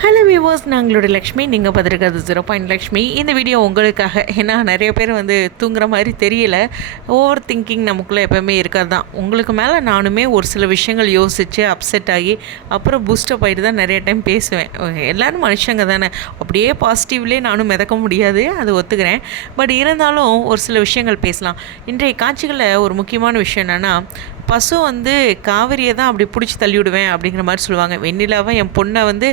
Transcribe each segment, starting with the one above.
Hello viewers நாங்களோட Lakshmi நீங்கள் பார்த்துருக்கிறது zero point Lakshmi. இந்த video உங்களுக்காக ஏன்னா நிறைய பேர் வந்து தூங்குற மாதிரி தெரியல. ஓவர் திங்கிங் நமக்குள்ளே எப்போவுமே இருக்காது தான் உங்களுக்கு மேலே நானுமே ஒரு சில விஷயங்கள் யோசித்து அப்செட் ஆகி அப்புறம் பூஸ்டப் ஆகிட்டு தான் நிறைய டைம் பேசுவேன். எல்லோரும் மனுஷங்க தானே. அப்படியே பாசிட்டிவ்லேயே நானும் மிதக்க முடியாது அது ஒத்துக்கிறேன். பட் இருந்தாலும் ஒரு சில விஷயங்கள் பேசலாம். இன்றைய காட்சிகளில் ஒரு முக்கியமான விஷயம் என்னென்னா பசு வந்து காவிரியை தான் அப்படி பிடிச்சி தள்ளி விடுவேன் அப்படிங்கிற மாதிரி சொல்லுவாங்க. வெண்ணிலாவை என் பொண்ணை வந்து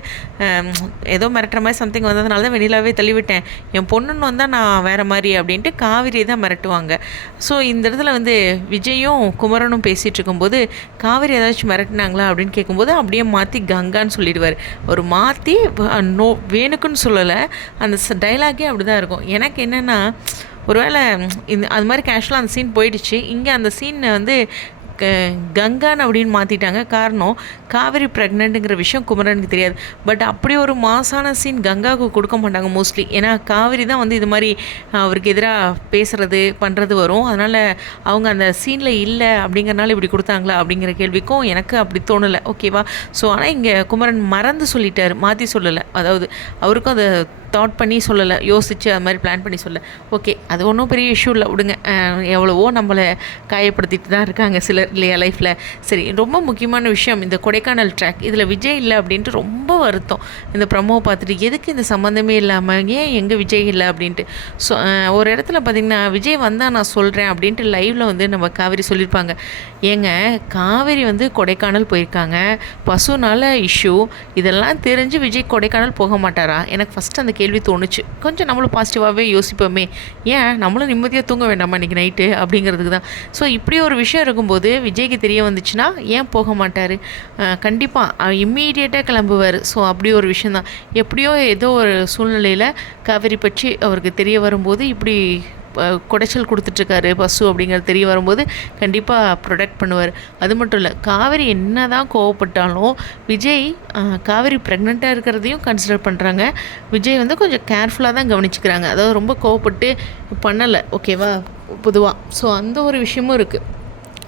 ஏதோ மிரட்டுற மாதிரி சம்திங் வந்ததுனால தான் வெண்ணிலாவே தள்ளி விட்டேன் என் பொண்ணுன்னு வந்தால் நான் வேறு மாதிரி அப்படின்ட்டு காவிரியை தான் மிரட்டுவாங்க. ஸோ இந்த இடத்துல வந்து விஜயும் குமரனும் பேசிகிட்டு இருக்கும்போது காவிரி ஏதாச்சும் மிரட்டினாங்களா அப்படின்னு கேட்கும்போது அப்படியே மாற்றி கங்கான்னு சொல்லிடுவார். ஒரு மாற்றி நோ வேணுக்குன்னு சொல்லலை. அந்த டைலாகே அப்படி தான் இருக்கும். எனக்கு என்னென்னா ஒருவேளை இந்த அது மாதிரி கேஷுவலாக அந்த சீன் போயிடுச்சு. இங்கே அந்த சீனை வந்து கங்கான் அப்படின்னு மாற்றிட்டாங்க காரணம் காவிரி ப்ரெக்னெண்ட்டுங்கிற விஷயம் குமரனுக்கு தெரியாது. பட் அப்படி ஒரு மாசான சீன் கங்காவுக்கு கொடுக்க மாட்டாங்க மோஸ்ட்லி ஏன்னா காவிரி தான் வந்து இது மாதிரி அவருக்கு எதிராக பேசுகிறது பண்ணுறது வரும். அதனால் அவங்க அந்த சீனில் இல்லை அப்படிங்கிறனால இப்படி கொடுத்தாங்களா அப்படிங்கிற கேள்விக்கும் எனக்கு அப்படி தோணலை. ஓகேவா ஸோ ஆனால் இங்கே குமரன் மறந்து சொல்லிட்டார். மாற்றி சொல்லலை. அதாவது அவருக்கும் அதை தாட் பண்ணி சொல்லலை யோசித்து அது மாதிரி பிளான் பண்ணி சொல்ல ஓகே அது ஒன்றும் பெரிய இஷ்யூ இல்லை. விடுங்க. எவ்வளவோ நம்மளை காயப்படுத்திட்டு தான் இருக்காங்க சிலர் இல்லையா லைஃப்பில் சரி ரொம்ப முக்கியமான விஷயம் இந்த கொடைக்கானல் ட்ராக் இதில் விஜய் இல்லை அப்படின்ட்டு ரொம்ப வருத்தம். இந்த ப்ரமோ பார்த்துட்டு எதுக்கு இந்த சம்மந்தமே இல்லாமல் ஏன் எங்கே விஜய் இல்லை அப்படின்ட்டு. ஸோ ஒரு இடத்துல பார்த்திங்கன்னா விஜய் வந்தால் நான் சொல்கிறேன் அப்படின்ட்டு லைவில் வந்து நம்ம காவேரி சொல்லியிருப்பாங்க ஏங்க காவேரி வந்து கொடைக்கானல் போயிருக்காங்க. பசுனால இஷ்யூ இதெல்லாம் தெரிஞ்சு விஜய் கொடைக்கானல் போக மாட்டாரா? எனக்கு ஃபஸ்ட் அந்த கேள்வி தோணுச்சு. கொஞ்சம் நம்மளும் பாசிட்டிவாகவே யோசிப்போமே. ஏன்? நம்மளும் நிம்மதியாக தூங்க வேண்டாமா இன்றைக்கி நைட்டு அப்படிங்கிறதுக்கு தான். ஸோ இப்படி ஒரு விஷயம் இருக்கும்போது விஜய்க்கு தெரிய வந்துச்சுன்னா ஏன் போக மாட்டார்? கண்டிப்பாக இம்மீடியட்டாக கிளம்புவார். ஸோ அப்படி ஒரு விஷயந்தான் எப்படியோ ஏதோ ஒரு சூழ்நிலையில் காவேரி பற்றி அவருக்கு தெரிய வரும்போது இப்படி குடைச்சல் கொடுத்துட்ருக்காரு பசு அப்படிங்கிறது தெரிய வரும்போது கண்டிப்பாக ப்ரொடெக்ட் பண்ணுவார். அது மட்டும் இல்லை காவேரி என்ன தான் கோவப்பட்டாலும் விஜய் காவிரி காவேரி ப்ரெக்னெண்ட்டாக இருக்கிறதையும் கன்சிடர் பண்ணுறாங்க விஜய் வந்து கொஞ்சம் கேர்ஃபுல்லாக தான் கவனிச்சுக்கிறாங்க. அதாவது ரொம்ப கோவப்பட்டு பண்ணலை ஓகேவா பொதுவாக ஸோ அந்த ஒரு விஷயமும் இருக்குது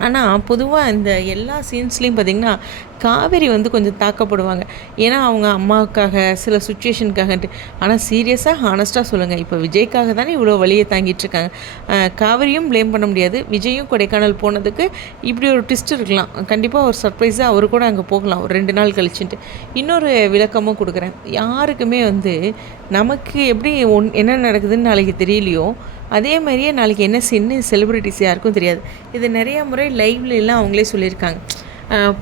ஆனால் பொதுவாக இந்த எல்லா சீன்ஸ்லேயும் பார்த்திங்கன்னா காவேரி வந்து கொஞ்சம் தாக்கப்படுவாங்க. ஏன்னா அவங்க அம்மாவுக்காக சில சுச்சுவேஷனுக்காகன்ட்டு ஆனால் சீரியஸாக ஹானஸ்ட்டாக சொல்லுங்கள் இப்போ விஜய்க்காக தானே இவ்வளோ வழியை தாங்கிட்டு இருக்காங்க காவேரியும் ப்ளேம் பண்ண முடியாது. விஜயும் கொடைக்கானல் போனதுக்கு இப்படி ஒரு ட்விஸ்ட் இருக்கலாம். கண்டிப்பாக ஒரு சர்ப்ரைஸாக அவர் கூட அங்கே போகலாம். ஒரு ரெண்டு நாள் கழிச்சுட்டு இன்னொரு விளக்கமும் கொடுக்குறேன். யாருக்குமே வந்து நமக்கு எப்படி ஒன் என்ன நடக்குதுன்னு நாளைக்கு தெரியலையோ அதே மாதிரியே நாளைக்கு என்ன சின்ன செலிப்ரிட்டிஸ் யாருக்கும் தெரியாது. இது நிறைய முறை லைவ்ல அவங்களே சொல்லியிருக்காங்க.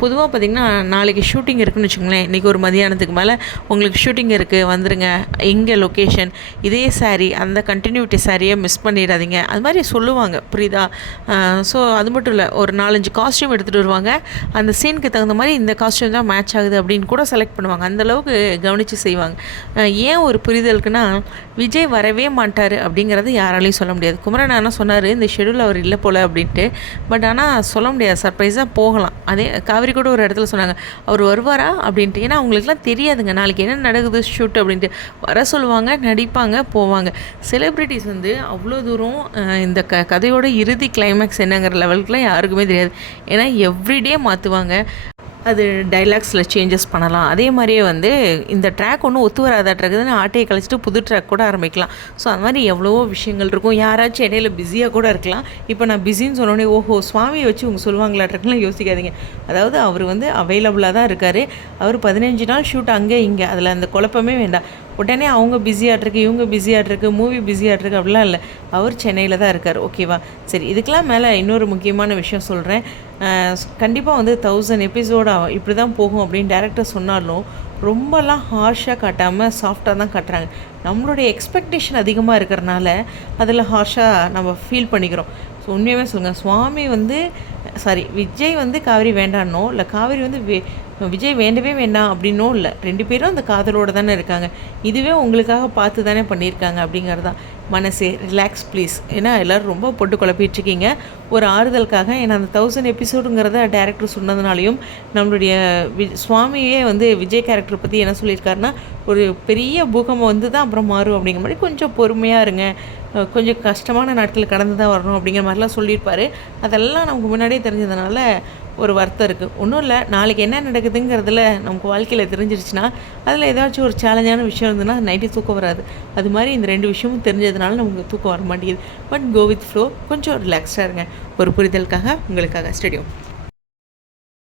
பொதுவாக பார்த்திங்கன்னா நாளைக்கு ஷூட்டிங் இருக்குன்னு வச்சுக்கோங்களேன். இன்றைக்கி ஒரு மதியானத்துக்கு மேலே உங்களுக்கு ஷூட்டிங் இருக்குது வந்துடுங்க எங்கே லொக்கேஷன் இதே சாரீ அந்த கண்டினியூட்டி சாரியை மிஸ் பண்ணிடாதீங்க. அது மாதிரி சொல்லுவாங்க புரியுதா? ஸோ அது மட்டும் இல்லை ஒரு நாலஞ்சு காஸ்ட்யூம் எடுத்துகிட்டு வருவாங்க. அந்த சீனுக்கு தகுந்த மாதிரி இந்த காஸ்ட்யூம் தான் மேட்ச் ஆகுது அப்படின்னு கூட செலக்ட் பண்ணுவாங்க. அந்த அளவுக்கு கவனித்து செய்வாங்க. ஏன் ஒரு புரிதலுக்குன்னா விஜய் வரவே மாட்டார் அப்படிங்கிறது யாராலையும் சொல்ல முடியாது. குமரன் ஆனால் சொன்னார் இந்த ஷெடியூல் அவர் இல்லை போல் அப்படின்ட்டு. பட் ஆனால் சொல்ல முடியாது. சர்ப்ரைஸாக போகலாம். அதே காவிரி கூட ஒரு இடத்துல சொன்னாங்க அவர் வருவாரா? அப்படின்ட்டு. ஏன்னா அவங்களுக்குலாம் தெரியாதுங்க. நாளைக்கு என்ன நடக்குது ஷூட் அப்படின்ட்டு. வர சொல்லுவாங்க நடிப்பாங்க போவாங்க. செலிப்ரிட்டிஸ் வந்து அவ்வளோ தூரம் இந்த க கதையோட இறுதி கிளைமேக்ஸ் என்னங்கிற லெவலுக்குலாம் யாருக்குமே தெரியாது. ஏன்னா எவ்ரிடே மாற்றுவாங்க அது டைலாக்ஸில் சேஞ்சஸ் பண்ணலாம். அதே மாதிரியே வந்து இந்த ட்ராக் ஒன்றும் ஒத்து வராதாட்டுறதுன்னு ஆட்டையை கழிச்சிட்டு புது ட்ராக் கூட ஆரம்பிக்கலாம். ஸோ அது மாதிரி எவ்வளவோ விஷயங்கள் இருக்கும். யாராச்சும் இடையில பிஸியாக கூட இருக்கலாம். இப்போ நான் பிஸின்னு சொன்னோடனே ஓஹோ சுவாமியை வச்சு உங்க சொல்லுவாங்களாட்றதுலாம் யோசிக்காதீங்க. அதாவது அவர் வந்து அவைலபிளாக தான் இருக்கார். அவர் பதினஞ்சு நாள் ஷூட் அங்கே இங்கே. அதில் அந்த குழப்பமே வேண்டாம். உடனே அவங்க பிஸியாகிட்ருக்கு இவங்க பிஸியாகிட்ருக்கு மூவி பிஸியாகிட்ருக்கு அப்படிலாம் இல்லை. அவர் சென்னையில் தான் இருக்கார் ஓகேவா சரி இதுக்கெல்லாம் மேலே இன்னொரு முக்கியமான விஷயம் சொல்கிறேன் கண்டிப்பாக வந்து தௌசண்ட் எபிசோடாக இப்படி தான் போகும் அப்படின்னு டேரக்டர் சொன்னாலும் ரொம்பலாம் ஹார்ஷாக காட்டாமல் சாஃப்டாக தான் காட்டுறாங்க. நம்மளுடைய எக்ஸ்பெக்டேஷன் அதிகமாக இருக்கிறனால அதில் ஹார்ஷாக நம்ம ஃபீல் பண்ணிக்கிறோம். ஸோ உண்மையாகவே சொல்லுங்கள் சுவாமி வந்து சாரி விஜய் வந்து காவேரி வேண்டானோ இல்லை காவேரி வந்து விஜய் வேண்டவே வேண்டாம் அப்படின்னும் இல்லை. ரெண்டு பேரும் அந்த காதலோடு தானே இருக்காங்க. இதுவே உங்களுக்காக பார்த்து தானே பண்ணியிருக்காங்க அப்படிங்கிறது. தான் மனசே ரிலாக்ஸ் ப்ளீஸ் ஏன்னா எல்லோரும் ரொம்ப போட்டு குழப்பிட்டுருக்கீங்க ஒரு ஆறுதலுக்காக ஏன்னா அந்த தௌசண்ட் எபிசோடுங்கிறத டேரக்டர் சொன்னதுனாலையும் நம்மளுடைய வி சுவாமியே வந்து விஜய் கேரக்டர் பற்றி என்ன சொல்லியிருக்காருன்னா ஒரு பெரிய பூகம்பம் வந்து தான் அப்புறம் மாறும் அப்படிங்கிற மாதிரி கொஞ்சம் பொறுமையாக இருங்க. கொஞ்சம் கஷ்டமான நாட்கள் கடந்து தான் வரணும் அப்படிங்கிற மாதிரிலாம் சொல்லியிருப்பார். அதெல்லாம் நமக்கு முன்னாடியே தெரிஞ்சதுனால ஒரு வருத்தம் இருக்குது ஒன்றும் இல்லை நாளைக்கு என்ன நடக்குதுங்கிறதுல நமக்கு வாழ்க்கையில் தெரிஞ்சிருச்சுன்னா அதில் ஏதாச்சும் ஒரு சேலஞ்சான விஷயம் இருந்ததுன்னா நைட்டு தூக்கம் வராது. அது மாதிரி இந்த ரெண்டு விஷயமும் தெரிஞ்சதுனால நமக்கு தூக்கம் வர மாட்டேங்குது பட் கோ வித் ஃப்ளோ கொஞ்சம் ரிலாக்ஸாக இருங்க. ஒரு புரிதலுக்காக உங்களுக்காக ஸ்டேடியம்